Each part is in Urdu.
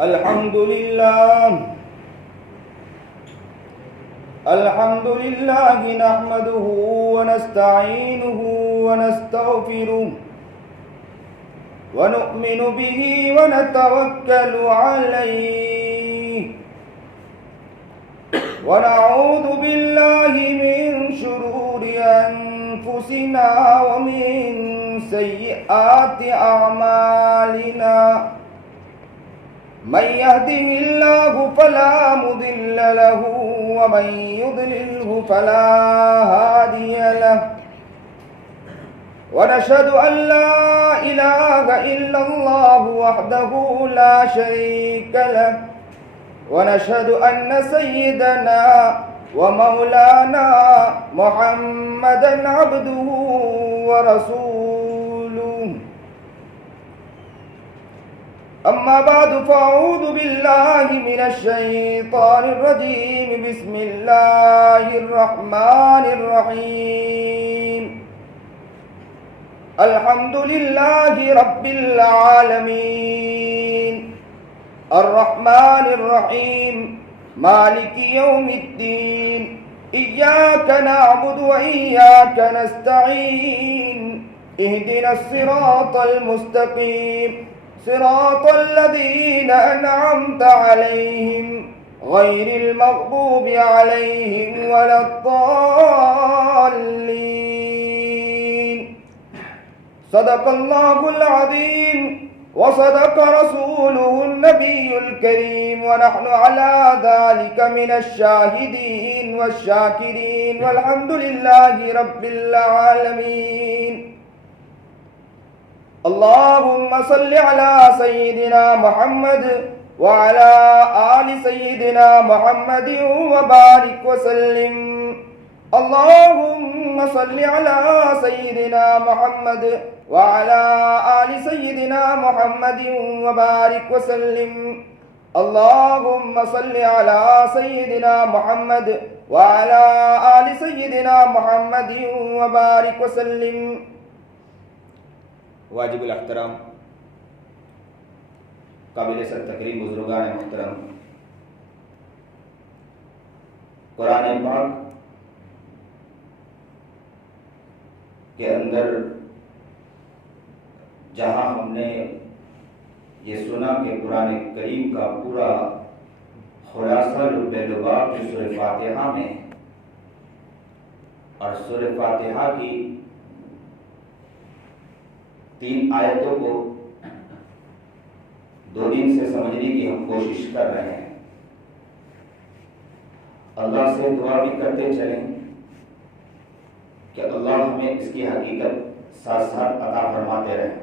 الحمد لله نحمده ونستعينه ونستغفره ونؤمن به ونتوكل عليه ونعوذ بالله من شرور أنفسنا ومن سيئات أعمالنا من يهده الله فلا مضل له ومن يضلله فلا هادي له ونشهد أن لا إله إلا الله وحده لا شريك له ونشهد أن سيدنا ومولانا محمدا عبده ورسوله أما بعد فأعوذ بالله من الشيطان الرجيم بسم الله الرحمن الرحيم الحمد لله رب العالمين الرحمن الرحيم مالك يوم الدين إياك نعبد وإياك نستعين اهدنا الصراط المستقيم صراط الذين أنعمت عليهم غير المغضوب عليهم ولا الضالين صدق الله العظيم وصدق رسوله النبي الكريم ونحن على ذلك من الشاهدين والشاكرين والحمد لله رب العالمين اللهم صل على سيدنا محمد وعلى آل سيدنا محمد وبارك وسلم اللهم صل على سيدنا محمد وعلى آل سيدنا محمد وبارك وسلم اللهم صل على سيدنا محمد وعلى آل سيدنا محمد وبارك وسلم واجب الاحترام قابل سر تکریم بزرگان محترم، قرآن پاک کے اندر جہاں ہم نے یہ سنا کہ قرآن کریم کا پورا خلاصہ لب لباب جو سورہ فاتحہ میں، اور سورہ فاتحہ کی 3 آیتوں کو 2 دن سے سمجھنے کی ہم کوشش کر رہے ہیں۔ اللہ سے دعا بھی کرتے چلیں کہ اللہ ہمیں اس کی حقیقت ساتھ ساتھ عطا فرماتے رہیں۔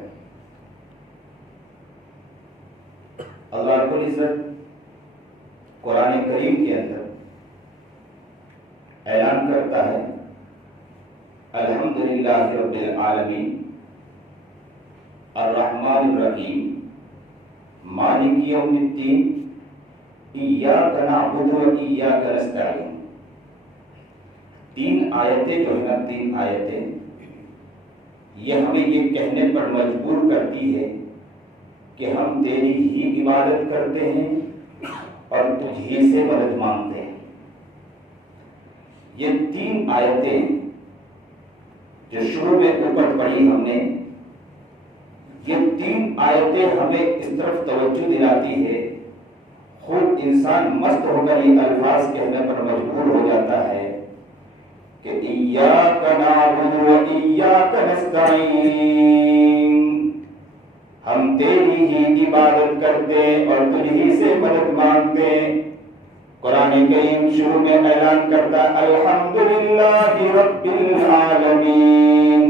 اللہ رب العزت قرآن کریم کے اندر اعلان کرتا ہے الحمدللہ رب العالمین الرحمن الرحیم مالک یوم الدین ایاک نعبد و ایاک نستعین۔ 3 آیتیں جو ہیں نا، 3 آیتیں یہ ہمیں یہ کہنے پر مجبور کرتی ہے کہ ہم تیری ہی عبادت کرتے ہیں اور تجھ ہی سے مدد مانگتے ہیں۔ یہ 3 آیتیں جو شروع میں اوپر پڑھی ہم نے، یہ 3 آیتیں ہمیں اس طرف توجہ دلاتی ہے، خود انسان مست ہو کر یہ الفاظ کہنے پر مجبور ہو جاتا ہے کہ ایاک نعبد و ایاک نستعین، ہم تیری ہی عبادت کرتے اور تجھ ہی سے مدد مانگتے۔ قرآن کریم شروع میں اعلان کرتا الحمدللہ رب العالمین،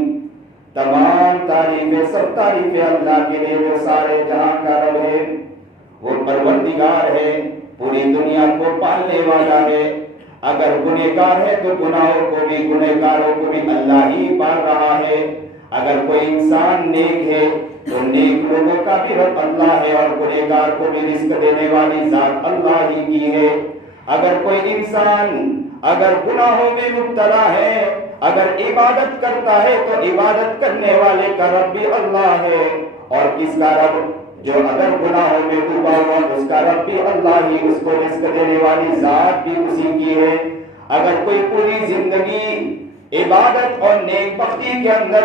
تمام تعریفیں، سب تعریفیں اللہ کے لیے جو سارے جہاں کا رب ہے، وہ پروردگار ہے، پوری دنیا کو پالنے والا ہے۔ اگر گنہگار ہے تو گناہوں کو بھی، گنہگاروں کو بھی اللہ ہی پال رہا ہے۔ اگر کوئی انسان نیک ہے تو نیک لوگوں کا بھی رب اللہ ہے، اور گنہگار کو بھی رزق دینے والی ذات اللہ ہی کی ہے۔ اگر کوئی انسان اگر گناہوں میں مبتلا ہے، اگر عبادت کرتا ہے تو عبادت کرنے والے کا رب بھی اللہ ہے۔ اور کس کا رب؟ جو اگر گناہوں میں ڈوبا ہوا اس کا رب بھی اللہ ہی، اس کو رزق دینے والی ذات بھی اسی کی ہے۔ اگر کوئی پوری زندگی عبادت اور نیک بختی کے اندر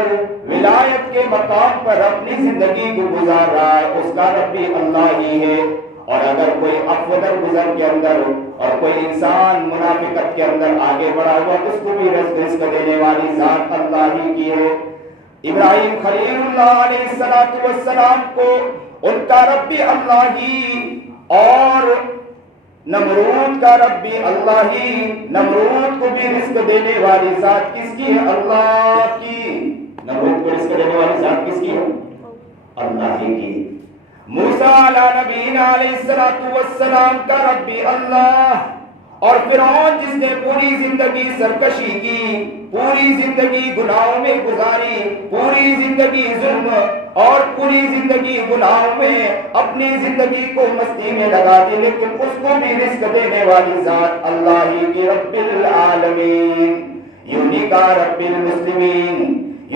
ولایت کے مقام پر اپنی زندگی کو گزار رہا ہے، اس کا رب بھی اللہ ہی ہے۔ اور اگر کوئی افدر گزر کے اندر اور کوئی انسان منافقت کے اندر آگے بڑھا ہوا، اس کو بھی رزق دینے والی ذات اللہ ہی کی ہے۔ ابراہیم خلیل اللہ علیہ السلام کو ان کا رب بھی اللہ ہی، اور نمرود کا رب بھی اللہ ہی۔ نمرود کو بھی رزق دینے والی ذات کس کی ہے؟ اللہ کی۔ نمرود کو رزق دینے والی ذات کس کی ہے؟ اللہ ہی کی۔ موسیٰ علیہ نبینا علیہ السلام کا رب بھی اللہ، اور فرعون جس نے پوری زندگی سرکشی کی، پوری زندگی گناہوں میں گزاری، پوری زندگی ظلم اور پوری زندگی گناہوں میں اپنی زندگی کو مستی میں لگا دی، لیکن اس کو بھی رزق دینے والی ذات اللہ ہی کی۔ رب العالمین، یونی کا رب المسلمین،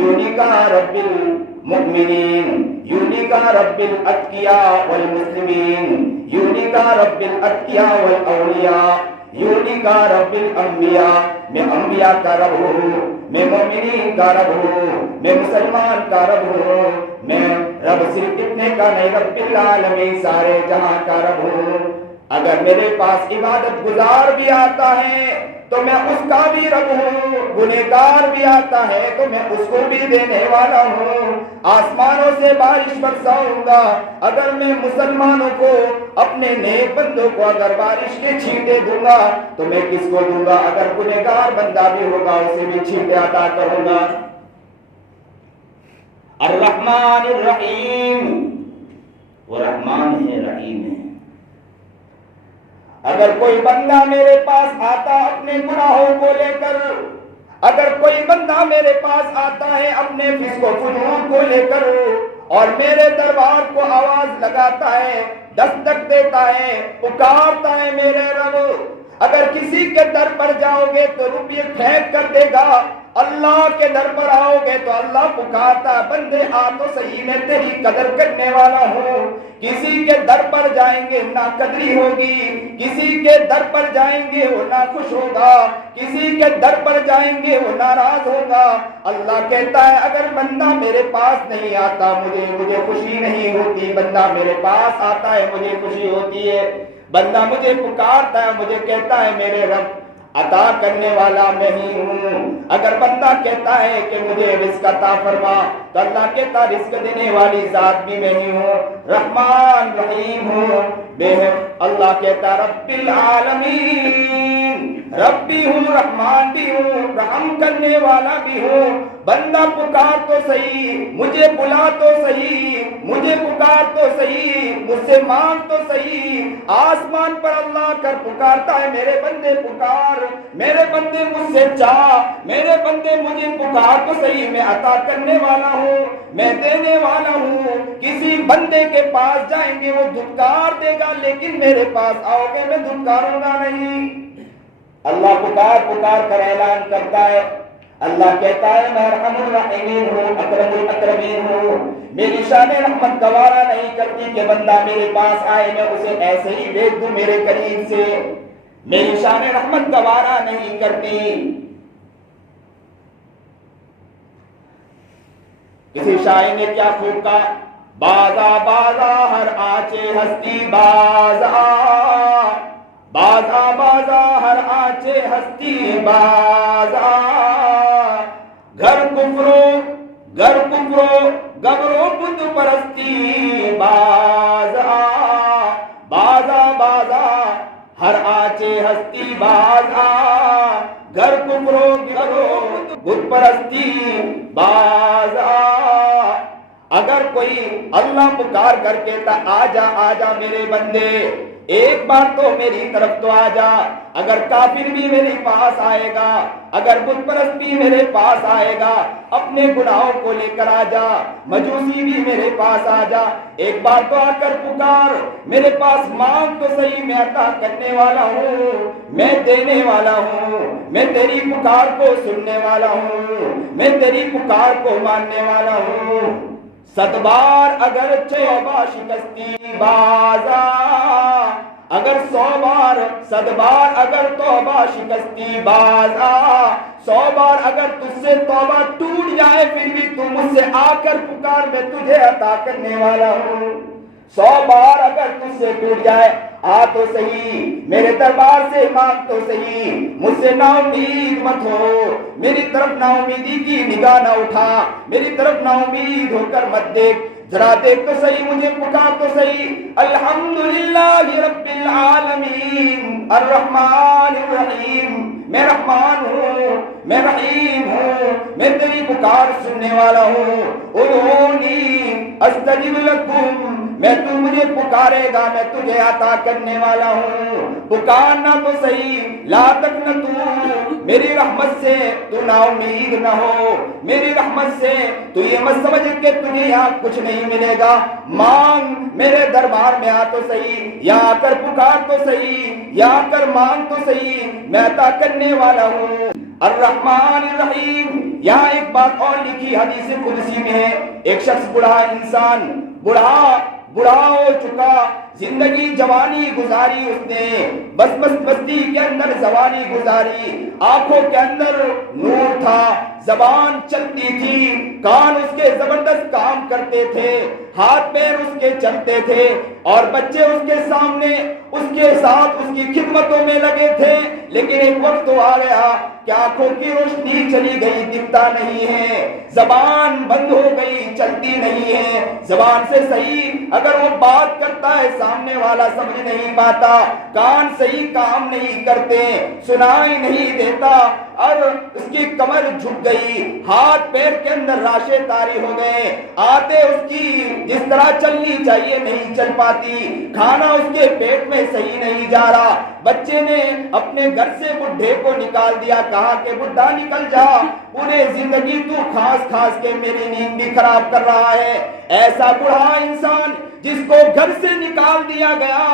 یونی کا رب المؤمنین، یونی کا رب الاتقیاء والمسلمین، یونی کا رب الاتقیاء والاولیاء، یونی کا رب الانبیاء۔ میں انبیاء کا رب ہوں، میں مومنین کا رب ہوں، میں مسلمان کا رب ہوں، میں رب صرف اتنے کا نہیں، رب العالمین سارے جہاں کا رب ہوں۔ اگر میرے پاس عبادت گزار بھی آتا ہے تو میں اس کا بھی رب ہوں، گنہگار بھی آتا ہے تو میں اس کو بھی دینے والا ہوں۔ آسمانوں سے بارش برساؤں گا، اگر میں مسلمانوں کو، اپنے نیک بندوں کو اگر بارش کے چھینٹے دوں گا تو میں کس کو دوں گا؟ اگر گنہگار بندہ بھی ہوگا اسے بھی چھینٹے عطا کروں گا۔ الرحمن الرحیم، وہ رحمان ہے، رحیم ہے۔ اگر کوئی بندہ میرے پاس آتا اپنے گناہوں کو لے کر، اگر کوئی بندہ میرے پاس آتا ہے اپنے فسق و فجور کو لے کر، اور میرے دربار کو آواز لگاتا ہے، دستک دیتا ہے، پکارتا ہے میرے رب، اگر کسی کے در پر جاؤ گے تو روپیے پھینک کر دے گا، اللہ کے در پر آؤ گے تو اللہ پکارتا ہے، بندے آ تو صحیح، میں تیری قدر کرنے والا ہوں۔ کسی کے در پر جائیں گے ناقدری ہوگی، کسی کے در پر جائیں گے وہ ناخوش ہوگا، کسی کے در پر جائیں گے وہ ناراض ہوگا۔ اللہ کہتا ہے اگر بندہ میرے پاس نہیں آتا مجھے خوشی نہیں ہوتی، بندہ میرے پاس آتا ہے مجھے خوشی ہوتی ہے، بندہ مجھے پکارتا ہے، مجھے کہتا ہے میرے رب عطا کرنے والا میں ہی ہوں۔ اگر بندہ کہتا ہے کہ مجھے رزق عطا فرما تو اللہ کہتا رزق دینے والی ذات بھی میں ہی ہوں، رحمان رحیم ہوں۔ اللہ کہتا رب العالمین، رب بھی ہوں، رحمان بھی ہوں، رحم کرنے والا بھی ہوں۔ بندہ پکار تو صحیح، مجھے بلا تو صحیح، مجھے پکار تو صحیح، مجھ سے مانگ تو صحیح۔ آسمان پر اللہ کر پکارتا ہے میرے بندے پکار، میرے بندے مجھ سے چاہ، میرے بندے مجھے پکار تو صحیح، میں عطا کرنے والا ہوں، میں دینے والا ہوں۔ کسی بندے کے پاس جائیں گے وہ دھتکار دے گا، لیکن میرے پاس آؤ گے میں دھتکاروں گا نہیں۔ اللہ پکار پکار کر اعلان کرتا ہے، اللہ کہتا ہے میں ارحم الراحمین ہوں، اکرم الاکرمین ہوں۔ میری شان رحمت گوارا نہیں کرتی کہ بندہ میرے پاس آئے میں اسے ایسے ہی بھیج دوں میرے قریب سے، میری شان رحمت گوارا نہیں کرتی۔ کسی شاعر نے کیا خوب کہا، بازا بازا ہر آنچے ہستی بازا، بازا بازا ہر آنچے ہستی بازا، گھر کفرو گبرو بت پرستی بازا، بازا بازا ہر آنچے ہستی بازا، گھر کفرو بت پرستی بازا۔ اگر کوئی اللہ پکار کر کہتا آ جا میرے بندے، ایک بار تو میری طرف تو آ جا۔ اگر کافر بھی میرے پاس آئے گا، اگر بت پرست بھی میرے پاس آئے گا، اپنے گناہوں کو لے کر آ جا، مجوسی بھی میرے پاس آ جا، ایک بار تو آ کر پکار، میرے پاس مانگ تو صحیح، میں عطا کرنے والا ہوں، میں دینے والا ہوں، میں تیری پکار کو سننے والا ہوں، میں تیری پکار کو ماننے والا ہوں۔ 100 بار اگر توبہ شکستی بازا، اگر 100 بار 100 بار اگر توبہ شکستی باز آ، 100 بار اگر تجھ سے توبہ ٹوٹ جائے پھر بھی تو مجھ سے آ کر پکار، میں تجھے عطا کرنے والا ہوں۔ 100 بار اگر تجھ سے ٹوٹ جائے آ تو صحیح، میرے دربار سے مانگ تو صحیح، مجھ سے نا امید مت ہو، میری طرف نا امیدی کی نگاہ نہ اٹھا، میری طرف نا امید ہو کر مت دیکھ، ذرا دیکھ تو صحیح، مجھے پکار تو صحیح۔ الحمدللہ رب العالمین الرحمن الرحیم، میں رحمان ہوں، میں رحیم ہوں، میں تیری پکار سننے والا ہوں۔ ادعونی استجب لکم، میں تو مجھے پکارے گا میں تجھے عطا کرنے والا ہوں۔ پکارنا تو صحیح، لا تقنطوا، میری رحمت سے تو نا امید نہ ہو، میری رحمت سے تو یہ مت سمجھ کہ تجھے یہاں کچھ نہیں ملے گا۔ مانگ، میرے دربار میں آ تو صحیح، یا آ کر پکار تو صحیح، یا آ کر مانگ تو صحیح، میں عطا کرنے والا ہوں۔ الرحمن الرحیم۔ یہاں ایک بات اور لکھی حدیث قدسی میں ہے، ایک شخص بڑھا انسان، بڑھا ہو چکا، زندگی جوانی گزاری اس نے، بس مستی کے اندر جوانی گزاری، آنکھوں کے اندر نور تھا، زبان چلتی تھی، کان اس کے زبردست کام کرتے تھے، ہاتھ پیر اس کے چلتے تھے، اور بچے اس کے سامنے اس کے ساتھ اس کی خدمتوں میں لگے تھے، لیکن ایک وقت تو آ گیا کہ آنکھوں کی روشنی چلی گئی، دکھتا نہیں ہے، زبان بند ہو گئی، چلتی نہیں ہے، زبان سے صحیح اگر وہ بات کرتا ہے سامنے والا سمجھ نہیں پاتا، کان صحیح کام نہیں کرتے، سنائی نہیں دیتا، اور اس کی کمر جھک گئی، ہاتھ پیر کے اندر راشے طاری ہو گئے، آتے اس کی جس طرح چلنی چاہیے نہیں چل پاتی، کھانا اس کے پیٹ میں صحیح نہیں جا رہا۔ بچے نے اپنے گھر سے بڈھے کو نکال دیا، کہا کہ بڈھا نکل جا، پورے زندگی تو کھاس کے میری نیند بھی خراب کر رہا ہے۔ ایسا بوڑھا انسان جس کو گھر سے نکال دیا گیا،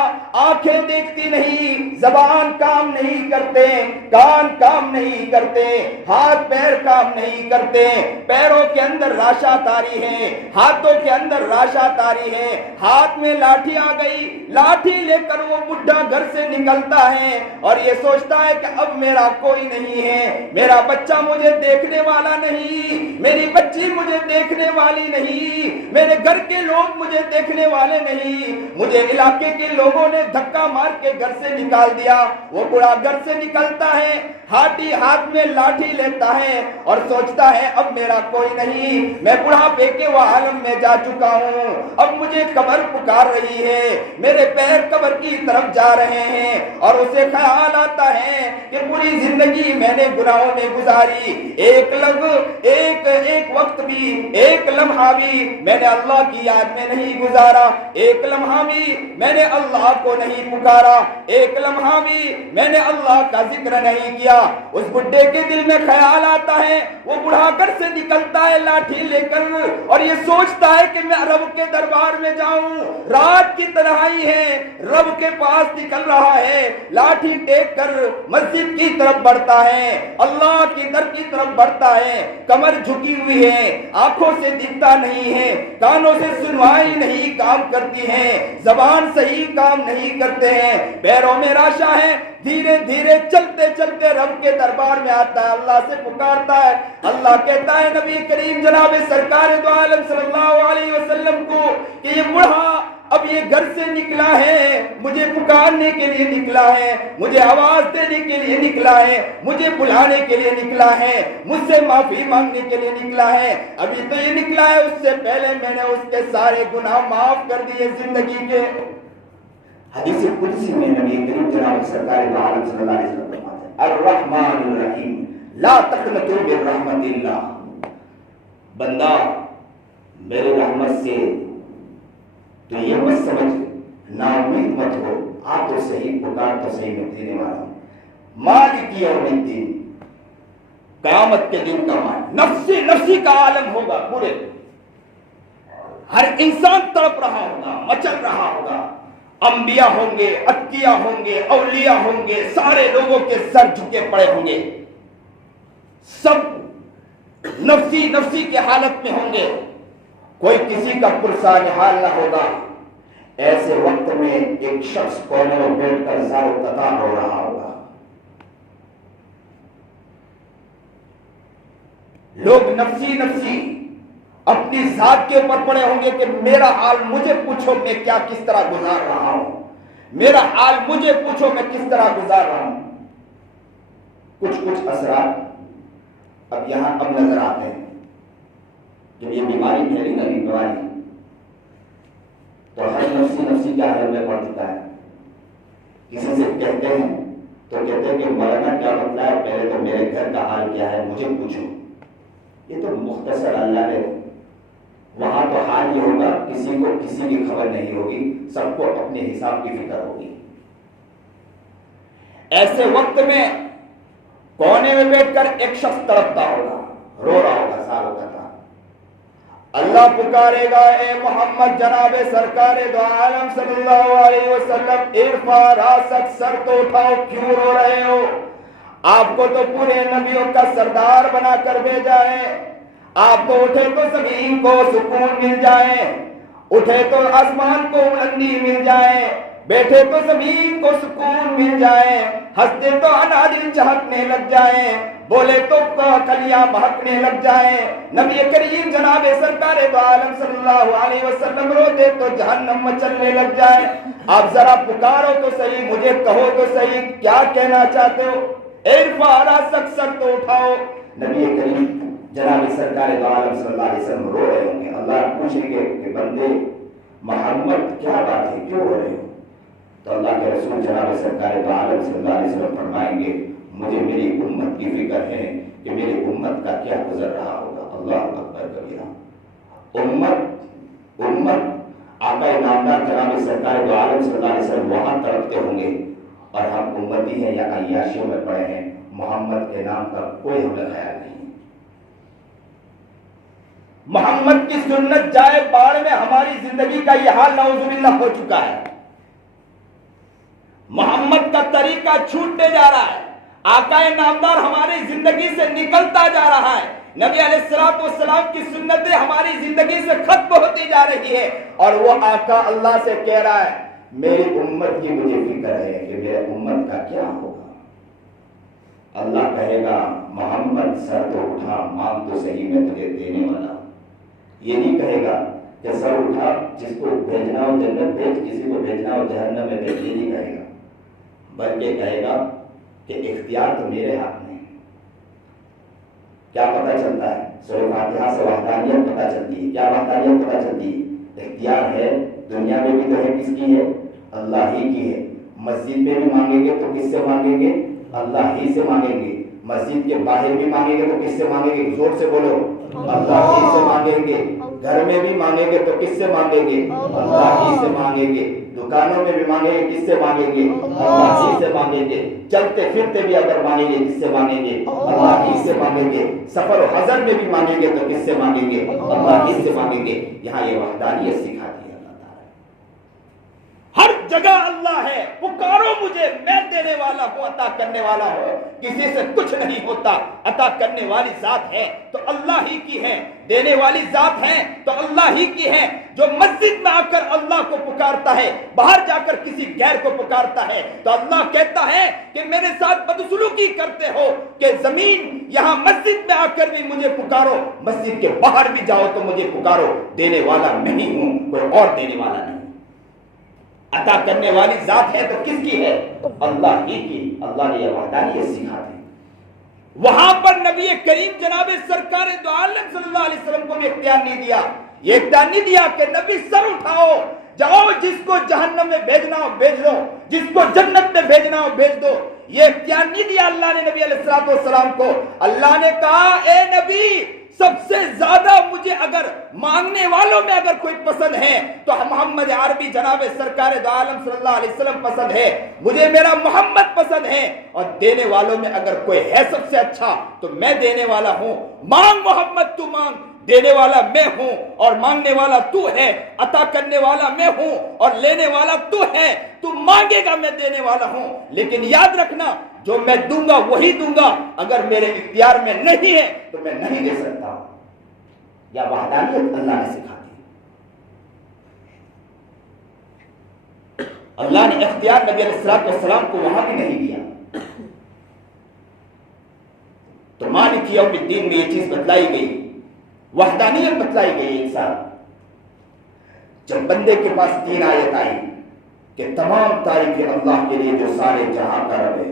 آنکھیں دیکھتی نہیں، زبان کام نہیں کرتے، کان کام نہیں کرتے، ہاتھ پیر کام نہیں کرتے، پیروں کے اندر راشا تاری ہے، ہاتھوں کے اندر راشا تاری ہے، ہاتھ میں لاٹھی آ گئی، لاٹھی لے کر وہ بڈھا گھر سے نکلتا ہے اور یہ سوچتا ہے کہ اب میرا کوئی نہیں ہے، میرا بچہ مجھے دیکھنے والا نہیں، میری بچی مجھے دیکھنے والی نہیں، میرے گھر کے لوگ مجھے دیکھنے والے نہیں، مجھے علاقے کے لوگوں نے دھکا مار کے گھر سے نکال دیا۔ وہ بڑا گھر سے نکلتا ہے، ہاتھ میں لاٹھی لیتا ہے اور سوچتا ہے اب میرا کوئی نہیں، میں بڑھاپے کے وہ عالم میں جا چکا ہوں، اب مجھے قبر پکار رہی ہے، میرے پیر قبر کی طرف جا رہے ہیں، اور اسے خیال آتا ہے کہ پوری زندگی میں نے گناہوں میں گزاری، ایک وقت بھی، ایک لمحہ بھی میں نے اللہ کی یاد میں نہیں گزارا، ایک لمحہ بھی میں نے اللہ کو نہیں پکارا، ایک لمحہ بھی میں نے اللہ کا ذکر نہیں کیا۔ اس بڈھے کے دل میں خیال آتا ہے، وہ بڑھا کر سے نکلتا ہے لاٹھی لے کر، اور یہ سوچتا ہے کہ میں رب کے دربار میں جاؤں، رات کی تنہائی ہے، رب کے پاس نکل رہا ہے، لاٹھی ٹیک کر مسجد کی طرف بڑھتا ہے، اللہ کی در کی طرف بڑھتا ہے، کمر جھکی ہوئی ہے، آنکھوں سے دکھتا نہیں ہے، کانوں سے سنوائی نہیں کام کرتی ہے، زبان صحیح کام نہیں کرتے ہیں، پیروں میں راشا ہے، دھیرے دھیرے چلتے چلتے رب کے دربار میں آتا ہے، اللہ سے پکارتا ہے، اللہ کہتا ہے نبی کریم جناب سرکار دو عالم صلی اللہ علیہ وسلم کو کہ یہ بوڑھا اب یہ گھر سے نکلا ہے، مجھے پکارنے کے لیے نکلا ہے، مجھے آواز دینے کے لیے نکلا ہے، مجھے بلانے کے لیے نکلا ہے، مجھ سے معافی مانگنے کے لیے نکلا ہے، ابھی تو یہ نکلا ہے، اس سے پہلے میں نے اس کے سارے گناہ معاف کر دیے زندگی کے۔ حدیث قدسی میں نبی کریم جناب سرکار دو عالم صلی اللہ علیہ وسلم فرماتے ہیں الرحمن الرحیم لا تقنطوا من رحمت اللہ، بندہ میرے رحمت سے تو یہ مت سمجھ، نا امید مت ہو، آ تو صحیح، پکار تو صحیح، میں دینے والا ہوں۔ مالک یوم الدین، قیامت کے دن کا مالک، نفسی نفسی کا عالم ہوگا، پورے ہر انسان تڑپ رہا ہوگا، مچل رہا ہوگا، انبیاء ہوں گے، اتقیاء ہوں گے، اولیاء ہوں گے، سارے لوگوں کے سر جھکے پڑے ہوں گے، سب نفسی نفسی کے حالت میں ہوں گے، کوئی کسی کا پرسان حال نہ ہوگا، ایسے وقت میں ایک شخص کونے میں بیٹھ کر زار و قطار ہو رہا ہوگا. لوگ نفسی نفسی اپنی ذات کے اوپر پڑے ہوں گے کہ میرا حال مجھے پوچھو میں کیا کس طرح گزار رہا ہوں، میرا حال مجھے پوچھو میں کس طرح گزار رہا ہوں. کچھ اثرات اب یہاں اب نظر آتے ہیں. جب یہ بیماری پھیلی نا، بیماری تو ہر نفسی کیا حال میں پڑ چکا ہے. کسی سے کہتے ہیں تو کہتے ہیں کہ مولانا کیا مسئلہ ہے، پہلے تو میرے گھر کا حال کیا ہے مجھے پوچھو. یہ تو مختصر اللہ نے، وہاں تو حال یہ ہوگا کسی کو کسی کی خبر نہیں ہوگی، سب کو اپنے حساب کی فکر ہوگی. ایسے وقت میں کونے میں بیٹھ کر ایک شخص تڑپتا ہوگا، رو رہا ہوگا سالوں کا. اللہ پکارے گا اے محمد جناب سرکار دو عالم صلی اللہ علیہ وسلم، ارفع راسک، سر تو اٹھاؤ، کیوں رو رہے ہو؟ آپ کو تو پورے نبیوں کا سردار بنا کر بھیجا ہے. آپ تو اٹھے تو زمین کو سکون مل جائے، اٹھے تو آسمان کو بلندی مل جائے، بیٹھے تو زمین کو سکون مل جائے، ہنستے تو اناجل چہکنے لگ جائیں، بولے تو کلیاں مہکنے لگ جائیں. نبی کریم جناب سرکار دو عالم صلی اللہ علیہ وسلم روتے تو جہنم مچلنے لگ جائے. آپ ذرا پکارو تو صحیح، مجھے کہو تو صحیح، کیا کہنا چاہتے ہو؟ ارفع راسک، سر تو اٹھاؤ. نبی کریم جناب سرکار دو عالم صلی اللہ علیہ وسلم رو رہے ہوں گے. اللہ پوچھیں گے کہ بندے محمد کیا بات ہے، کیوں رو رہے ہو؟ تو اللہ کے رسول جناب سرکار دو عالم صلی اللہ علیہ وسلم فرمائیں گے مجھے میری امت کی فکر ہے کہ میری امت کا کیا گزر رہا ہوگا. اللہ اکبر کبیرہ. امت آقا نامدار جناب سرکار دو عالم صلی اللہ علیہ وسلم وہاں تڑپتے ہوں گے، اور ہم امتی ہیں یا عیاشیوں میں پڑے ہیں، محمد کے نام کا کوئی ہمیں خیال نہیں. محمد کی سنت جائے باڑ میں ہماری زندگی کا یہ حال نعوذ باللہ ہو چکا ہے. محمد کا طریقہ چھوٹتے جا رہا ہے، آقا نامدار ہماری زندگی سے نکلتا جا رہا ہے، نبی علیہ الصلوۃ والسلام کی سنتیں ہماری زندگی سے ختم ہوتی جا رہی ہے. اور وہ آقا اللہ سے کہہ رہا ہے میری امت کی مجھے فکر ہے کہ میرے امت کا کیا ہوگا. اللہ کہے گا محمد سر تو اٹھا، مانگ تو صحیح میں تجھے دینے والا ہوں. یہ نہیں کہے گا کہ سر اٹھا، جس کو بھیجنا ہو جنت بھیج، کسی کو بھیجنا ہو جہنم میں بھیج. یہ نہیں کہے گا، بلکہ کہے گا کہ اختیار تو میرے ہاتھ میں ہے. کیا پتہ چلتا ہے؟ سورہ فاتحہ سے وحدانیت پتہ چلتی ہے. کیا وحدانیت پتہ چلتی ہے؟ اختیار ہے دنیا میں بھی تو ہے، کس کی ہے؟ اللہ ہی کی ہے. مسجد میں بھی مانگیں گے تو کس سے مانگیں گے؟ اللہ ہی سے مانگیں گے. مسجد کے باہر بھی مانگیں گے تو کس سے مانگیں گے؟ زور سے بولو. اللہ ہی سے مانگیں گے. گھر میں بھی مانگیں گے تو کس سے مانگیں گے؟ اللہ ہی سے مانگیں گے. دکانوں میں بھی مانگیں گے، کس سے مانگیں گے؟ اللہ ہی سے مانگیں گے. چلتے پھرتے بھی اگر مانگیں گے کس سے مانگیں گے؟ اللہ ہی سے مانگیں گے. سفر و حضر میں بھی مانگیں گے تو کس سے مانگیں گے؟ اللہ ہی سے مانگیں گے. یہاں یہ وحدانیت سکھاتی ہے اللہ تعالیٰ. ہر جگہ اللہ ہے، پکارو مجھے، میں دینے والا ہوں، عطا کرنے والا ہوں. کسی سے کچھ نہیں ہوتا. عطا کرنے والی ذات ہے تو اللہ ہی کی ہے، دینے والی ذات ہے تو اللہ ہی کی ہے. جو مسجد میں آ کر اللہ کو پکارتا ہے، باہر جا کر کسی غیر کو پکارتا ہے تو اللہ کہتا ہے کہ میرے ساتھ بدسلوکی کرتے ہو کہ زمین یہاں مسجد میں آ کر بھی مجھے پکارو، مسجد کے باہر بھی جاؤ تو مجھے پکارو. دینے والا میں ہی ہوں، کوئی اور دینے والا نہیں. عطا کرنے والی ذات ہے تو کس کی ہے؟ اللہ ہی کی. اللہ نے یہ وحدانیت سکھا دی. وہاں پر نبی کریم جناب سرکار دو عالم صلی اللہ علیہ وسلم کو بھی اختیار نہیں دیا. یہ اختیار نہیں دیا کہ نبی سر اٹھاؤ، جاؤ، جس کو جہنم میں بھیجنا ہو بھیج دو، جس کو جنت میں بھیجنا ہو بھیج دو. یہ اختیار نہیں دیا اللہ نے نبی علیہ الصلوۃ والسلام کو. اللہ نے کہا اے نبی، سب سے زیادہ مجھے اگر مانگنے والوں میں اگر کوئی پسند ہے تو محمد عربی جناب سرکار دو عالم صلی اللہ علیہ وسلم پسند ہے، مجھے میرا محمد پسند ہے. اور دینے والوں میں اگر کوئی ہے سب سے اچھا تو میں دینے والا ہوں. مانگ محمد، تو مانگ. دینے والا میں ہوں اور مانگنے والا تو ہے. عطا کرنے والا میں ہوں اور لینے والا تو ہے. تو مانگے گا میں دینے والا ہوں، لیکن یاد رکھنا جو میں دوں گا وہی دوں گا. اگر میرے اختیار میں نہیں ہے تو میں نہیں دے سکتا. یا وحدانیت اللہ نے سکھا دی. اللہ نے اختیار نبی علیہ السلام کو وہاں بھی نہیں دیا. تو مالک یوم الدین میں یہ چیز بتلائی گئی, وحدانیت بتلائی گئی. انسان جب بندے کے پاس 3 آیت آئی کہ تمام تعریفیں اللہ کے لیے جو سارے جہاں کا رب ہے,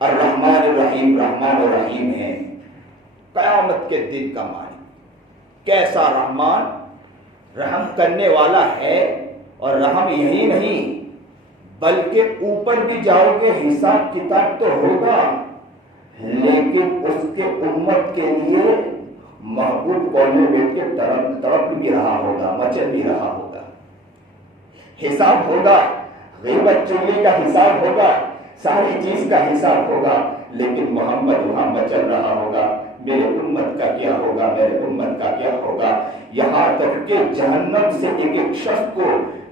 الرحمن الرحیم, رحمان الرحیم ہے, قیامت کے دن کا مالک. کیسا رحمان, رحم کرنے والا ہے, اور رحم یہی نہیں بلکہ اوپر بھی جاؤ گے حساب کتاب تو ہوگا, لیکن اس کے امت کے لیے محبوب کونے بیٹھ کے تڑپ بھی رہا ہوگا, مچل بھی رہا ہوگا. حساب ہوگا, غیبت چغلی کا حساب ہوگا, ساری چیز کا حساب ہوگا, لیکن محمد وہاں مچل رہا ہوگا. میرے امت کا کیا ہوگا, میرے امت کا کیا ہوگا, یہاں تک کہ جہنم سے ایک ایک شخص کو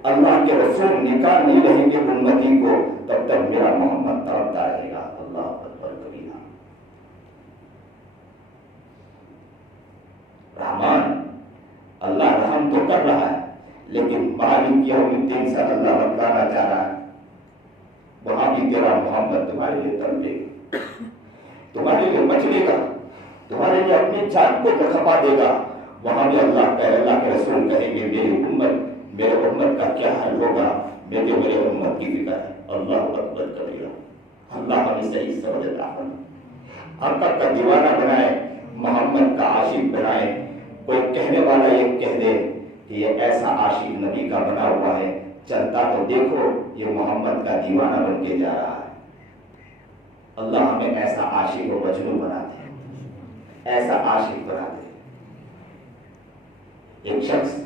اللہ کے رسول نکال نہیں رہیں گے امتی کو, تب تک میرا محمد تڑپتا رہے گا. اللہ اکبر کبیرہ. رحمان, اللہ رحم تو کر رہا ہے, لیکن مالک یوم الدین سے اللہ بتلانا چاہ رہا ہے وہاں بھی تیرا محمد تمہارے لیے تڑپے گا, تمہارے لیے مچلے گا, تمہارے لیے اپنی جان کو کھپا دے گا. وہاں بھی اللہ کے رسول کہیں گے میرے امت کا کیا حال ہوگا, میرے امت کی فکر ہے. اللہ اکبر کبیرہ. اللہ ہمیں صحیح سمجھ عطا فرمائے, آقا کا دیوانہ بنائے, محمد کا عاشق بنائے. کوئی کہنے والا یہ کہہ دے کہ یہ ایسا عاشق نبی کا بنا ہوا ہے, چلتا تو دیکھو یہ محمد کا دیوانہ بن کے جا رہا ہے. اللہ ہمیں ایسا عاشق و مجنون بنا دے, ایسا عاشق بنا دے. ایک شخص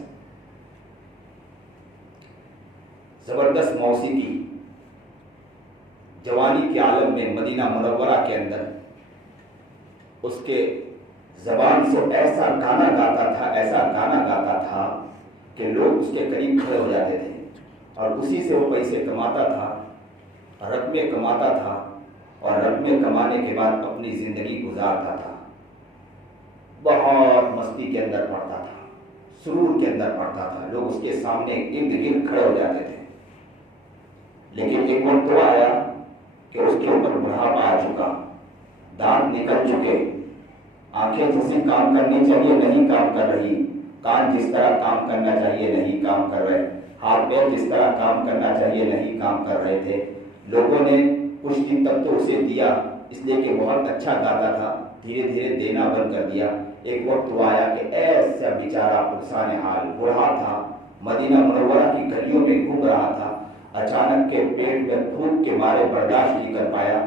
زبردست موسیقی جوانی کے عالم میں مدینہ منورہ کے اندر اس کے زبان سے ایسا گانا گاتا تھا کہ لوگ اس کے قریب کھڑے ہو جاتے تھے, اور اسی سے وہ پیسے کماتا تھا, رقمیں کماتا تھا, اور رقمیں کمانے کے بعد اپنی زندگی گزارتا تھا. بہت مستی کے اندر پڑتا تھا, سرور کے اندر پڑتا تھا, لوگ اس کے سامنے ارد گرد کھڑے ہو جاتے تھے. لیکن ایک وقت تو آیا کہ اس کے اوپر بڑھاپا آ چکا, دانت نکل چکے, آنکھیں جیسے کام کرنی چاہیے نہیں کام کر رہی, کان جس طرح کام کرنا چاہیے نہیں کام کر رہے, ہاتھ پیر جس طرح کام کرنا چاہیے نہیں کام کر رہے تھے. لوگوں نے کچھ دن تک تو اسے دیا اس لیے کہ بہت اچھا گاتا تھا, دھیرے دھیرے دینا بند کر دیا. ایک وقت وہ آیا کہ ایسا بیچارہ پرسان حال بوڑھا تھا, مدینہ منورہ کی گلیوں میں گھوم رہا تھا. اچانک کے پیٹ میں بھوک کے مارے برداشت نہیں کر پایا,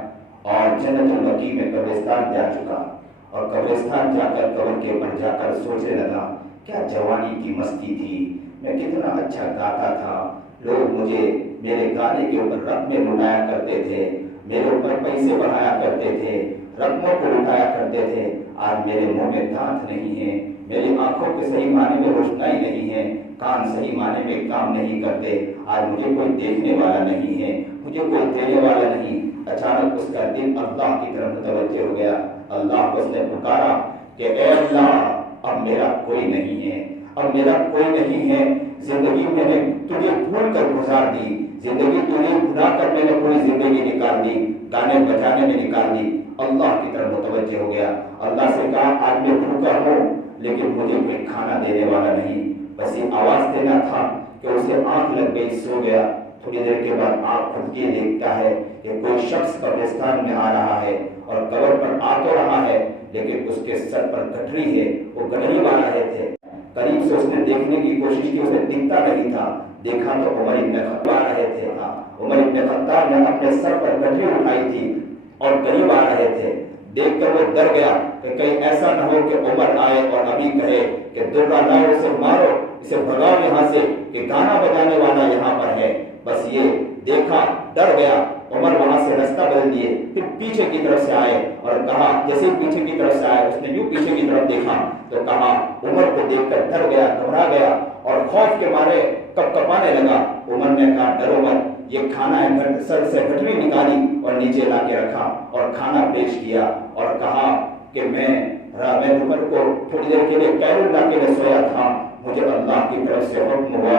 اور جنت البقیع میں قبرستان جا چکا, اور قبرستان جا کر قبر کے اوپر جا کر سوچنے لگا کیا جوانی کی مستی تھی, میں کتنا اچھا گاتا تھا, لوگ مجھے میرے گانے کے اوپر رقمیں لٹایا کرتے تھے, میرے اوپر پیسے بڑھایا کرتے تھے, رقموں کو لٹایا کرتے تھے. آج میرے منہ میں دانت نہیں ہے, میری آنکھوں کے صحیح معنی میں روشنائی نہیں ہے, کان صحیح معنی میں کام نہیں کرتے, آج مجھے کوئی دیکھنے والا نہیں ہے, مجھے کوئی دینے والا نہیں. اچانک اس کا دل اللہ کی طرف متوجہ ہو گیا. اللہ کو اس نے پکارا کہ اے اللہ, اب میرا کوئی نہیں ہے, اب میرا کوئی نہیں ہے. زندگی میں نے تجھے بھول کر گزار دی, زندگی تجھے بھلا کر میں نے پوری زندگی نکال دی, گانے بجانے میں نکال دی. اللہ کی طرف متوجہ ہو گیا. اللہ سے کہا آج میں بھوکا ہوں لیکن مجھے کوئی کھانا دینے والا نہیں. بس یہ آواز دینا تھا کہ اسے آنکھ لگ گئی, سو گیا. تھوڑی دیر کے بعد آنکھ کھل کے دیکھتا ہے کہ کوئی شخص قبرستان میں آ رہا ہے, اور قبر پر آ تو رہا ہے لیکن اس کے سر پر گٹھری ہے, وہ گٹھری مار رہے تھے. قریب سے اس نے دیکھنے کی کوشش کی, اسے دکھتا نہیں تھا. دیکھا تو عمر ابن خطاب آ رہے تھے. عمر ابن خطاب نے اپنے سر پر گٹھری اٹھائی تھی اور قریب آ رہے تھے. دیکھ کر وہ ڈر گیا کہ کہیں ایسا نہ ہو کہ عمر آئے اور ابھی کہے کہ درا لاؤ, اسے مارو, اسے بھگاؤ یہاں سے, کہ گانا بجانے والا یہاں پر ہے. بس یہ دیکھا, ڈر گیا. عمر وہاں سے رستہ بدل دیے, پھر پیچھے کی طرف سے آئے اور کہا, جیسے پیچھے کی طرف سے آئے اس نے یوں پیچھے کی طرف دیکھا تو کہا, عمر کو دیکھ کر ڈر گیا, گھبرا گیا اور خوف کے مارے کپ کپانے لگا. عمر نے کہا ڈرو مت, یہ کھانا ہے. سر سے گٹھری نکالی اور نیچے لا کے رکھا اور کھانا پیش کیا اور کہا کہ میں عمر کو تھوڑی دیر کے لیے ٹہل لا کے سویا تھا, مجھے اللہ کی طرف سے حکم ہوا